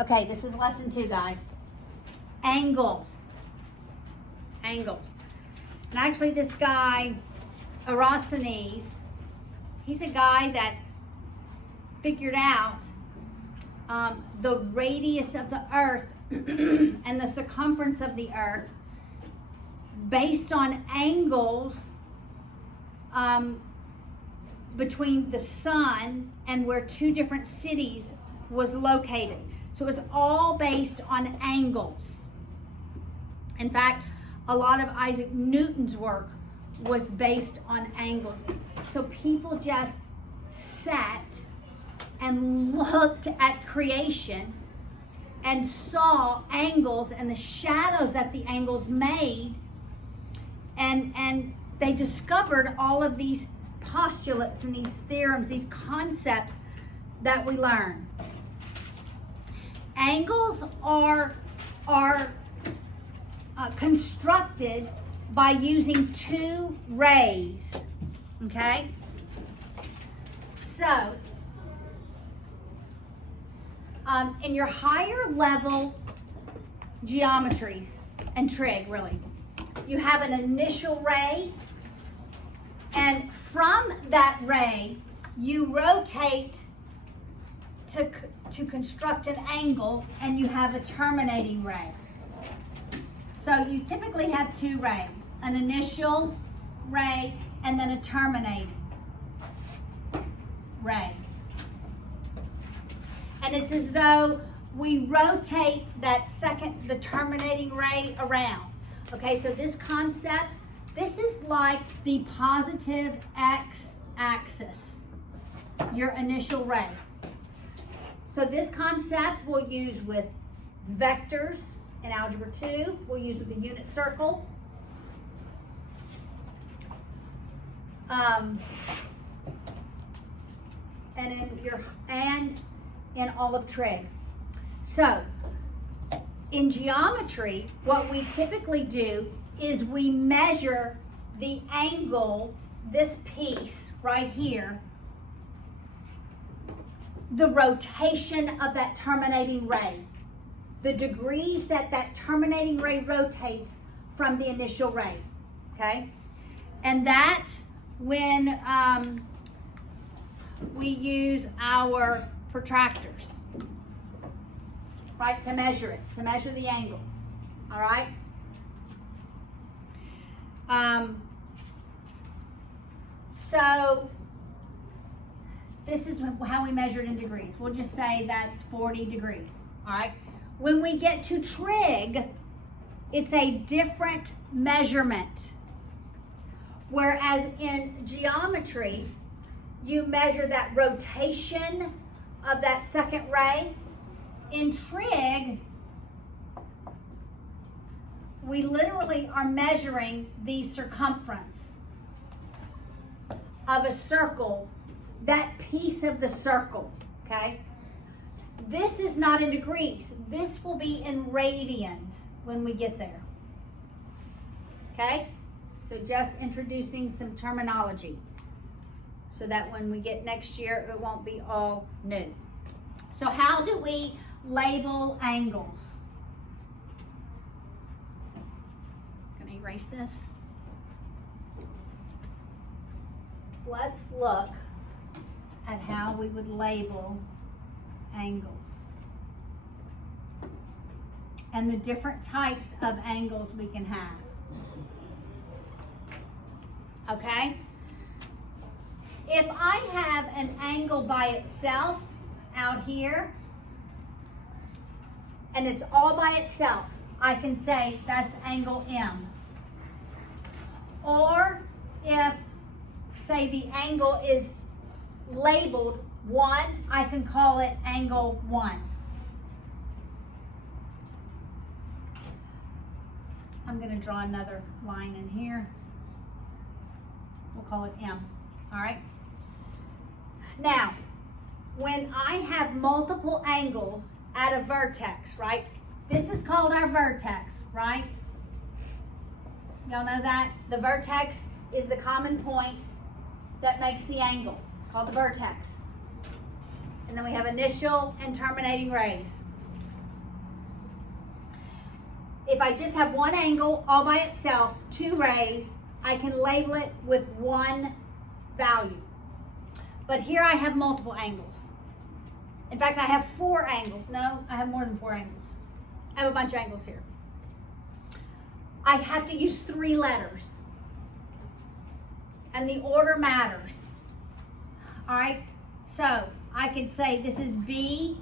Okay, this is lesson 2, guys. Angles. Angles. And actually this guy, Eratosthenes, he's a guy that figured out the radius of the earth and the circumference of the earth based on angles between the sun and where 2 different cities was located. So it was all based on angles. In fact, a lot of Isaac Newton's work was based on angles. So people just sat and looked at creation and saw angles and the shadows that the angles made, and they discovered all of these postulates and these theorems, these concepts that we learn. Angles are constructed by using 2 rays, okay? So, in your higher level geometries and trig, really, you have an initial ray, and from that ray, you rotate to construct an angle, and you have a terminating ray. So you typically have 2 rays, an initial ray and then a terminating ray. And it's as though we rotate the terminating ray around. Okay, so this concept, this is like the positive x-axis, your initial ray. So this concept we'll use with vectors in Algebra 2. We'll use with the unit circle. And in all of trig. So in geometry, what we typically do is we measure the angle, this piece right here, the rotation of that terminating ray, the degrees that terminating ray rotates from the initial ray, okay? And that's when we use our protractors, right, to measure the angle, all right? So this is how we measure it in degrees. We'll just say that's 40 degrees, all right? When we get to trig, it's a different measurement. Whereas in geometry, you measure that rotation of that second ray. In trig, we literally are measuring the circumference of a circle, that piece of the circle, okay? This is not in degrees. This will be in radians when we get there, okay? So just introducing some terminology so that when we get next year, it won't be all new. So how do we label angles? Gonna erase this. Let's look at how we would label angles and the different types of angles we can have. Okay? If I have an angle by itself out here, and it's all by itself, I can say that's angle M. Or if, say, the angle is labeled 1, I can call it angle 1. I'm going to draw another line in here. We'll call it M. All right? Now, when I have multiple angles at a vertex, right? This is called our vertex, right? Y'all know that? The vertex is the common point that makes the angle. It's called the vertex. And then we have initial and terminating rays. if I just have one angle all by itself, two rays, I can label it with one value. But here I have multiple angles. In fact, I have 4 angles. No, I have more than 4 angles. I have a bunch of angles here. I have to use 3 letters. And the order matters. All right? So I could say this is B-A-M,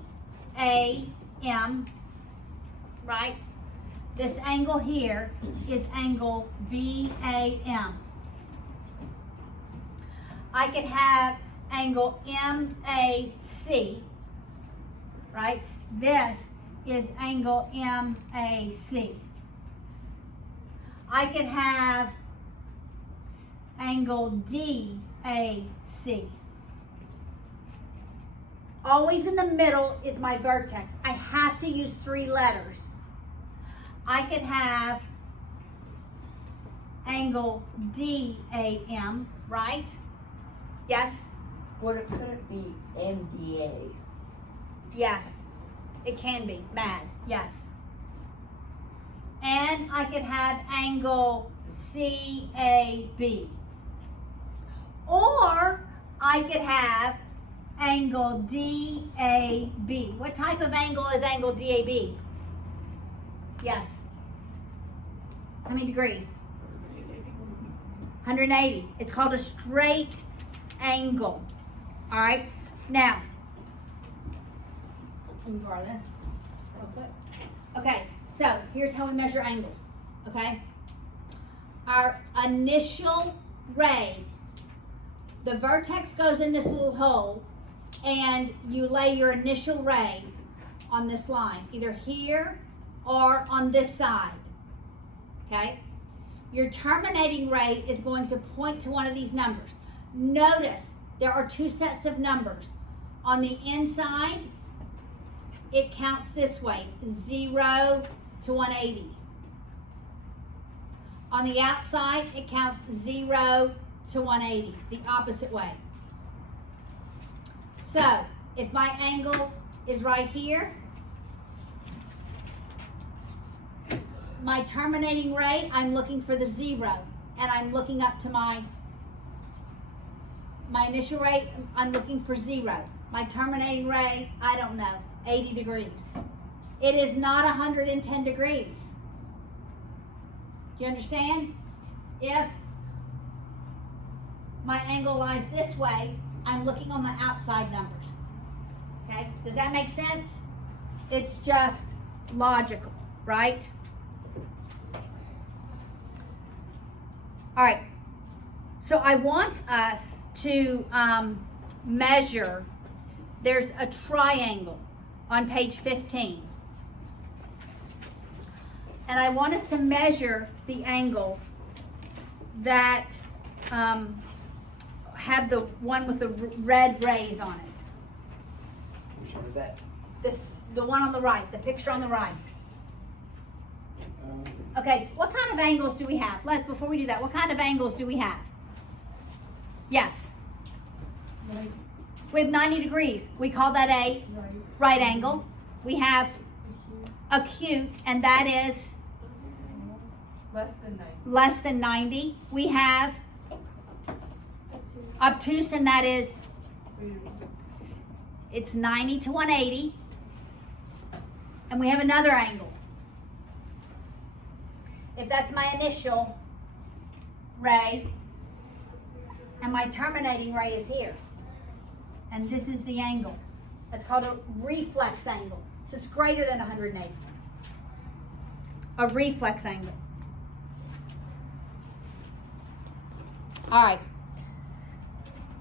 right? This angle here is angle B-A-M. I could have angle M-A-C, right? This is angle M-A-C. I could have angle D-A-C. Always in the middle is my vertex. I have to use 3 letters. I could have angle D-A-M, right? Yes? Could it be MDA? Yes. It can be. Mad. Yes. And I could have angle C-A-B. Or I could have angle D-A-B. What type of angle is angle D-A-B? Yes. How many degrees? 180. It's called a straight angle. All right. Now, let me borrow this real quick. Okay. So here's how we measure angles. Okay. Our initial ray, the vertex goes in this little hole, and you lay your initial ray on this line, either here or on this side. Okay. Your terminating ray is going to point to one of these numbers. Notice there are 2 sets of numbers. On the inside, it counts this way, 0 to 180. On the outside, it counts 0 to 180, the opposite way. So, if my angle is right here, my terminating ray, I'm looking for the 0, and I'm looking up to my initial ray, I'm looking for 0. My terminating ray, I don't know, 80 degrees. It is not 110 degrees. Do you understand? If my angle lies this way, I'm looking on the outside numbers. Okay? Does that make sense? It's just logical, right? All right. So I want us to measure. There's a triangle on page 15. And I want us to measure the angles that have the one with the red rays on it. Which one is that? The one on the right, the picture on the right. Okay, what kind of angles do we have? Before we do that, what kind of angles do we have? Yes. We have 90 degrees. We call that a right angle. We have acute, and that is less than 90. We have obtuse, and that is it's 90 to 180. And we have another angle. If that's my initial ray, and my terminating ray is here, and this is the angle. That's called a reflex angle. So it's greater than 180. A reflex angle. All right.